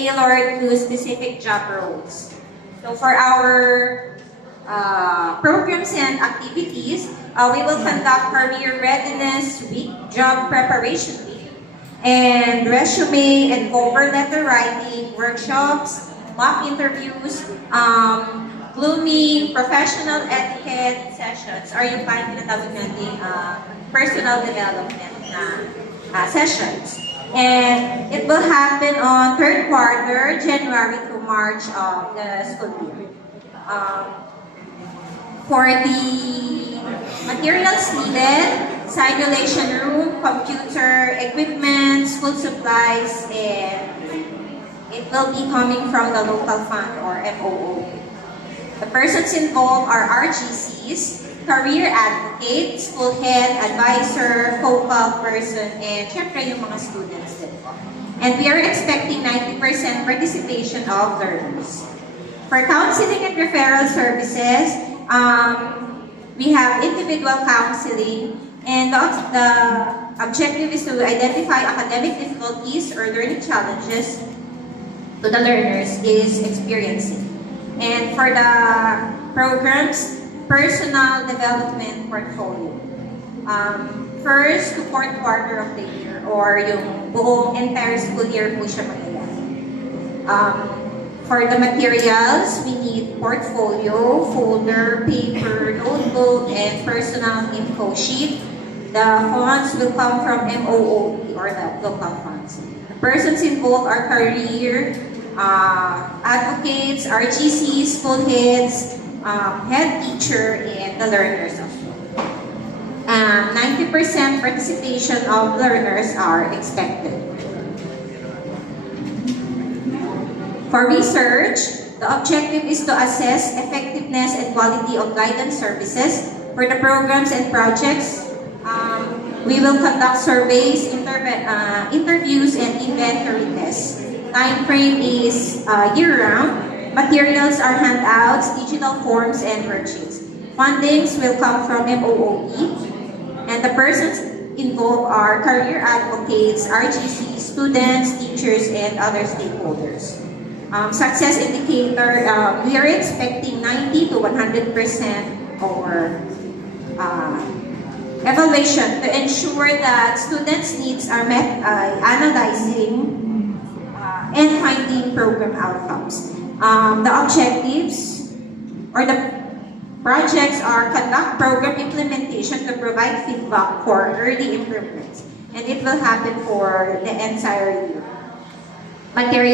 tailored to specific job roles. So for our programs and activities, we will conduct Career Readiness Week, Job Preparation Week, and resume and cover letter writing workshops, mock interviews, grooming, professional etiquette sessions, or yung parang tinatawag natin personal development na sessions. And it will happen on third quarter, January to March of the school year. For the materials needed, simulation room, computer equipment, school supplies, and it will be coming from the local fund or MOO. The persons involved are RGCs, career advocate, school head, advisor, focal person, and syempre yung mga students din po. And we are expecting 90% participation of learners. For counseling and referral services, we have individual counseling, and the objective is to identify academic difficulties or learning challenges to the learners is experiencing. And for the programs, personal development portfolio. First to fourth quarter of the year or yung buong entire school year po siya mangyayari. For the materials, we need portfolio, folder, paper, notebook, and personal info sheet. The funds will come from MOOP or the local funds. The persons involved are career advocates, RGCs, school heads, head teacher, and the learners as well. 90% participation of learners are expected. For research, the objective is to assess effectiveness and quality of guidance services. For the programs and projects, we will conduct surveys, interviews, and inventory tests. Time frame is year-round. Materials are handouts, digital forms, and worksheets. Fundings will come from MOOE, and the persons involved are career advocates, RGC, students, teachers, and other stakeholders. Success indicator, we are expecting 90 to 100% or evaluation to ensure that students' needs are met, analyzing and finding program outcomes. The objectives or the projects are conduct program implementation to provide feedback for early improvements, and it will happen for the entire year. Material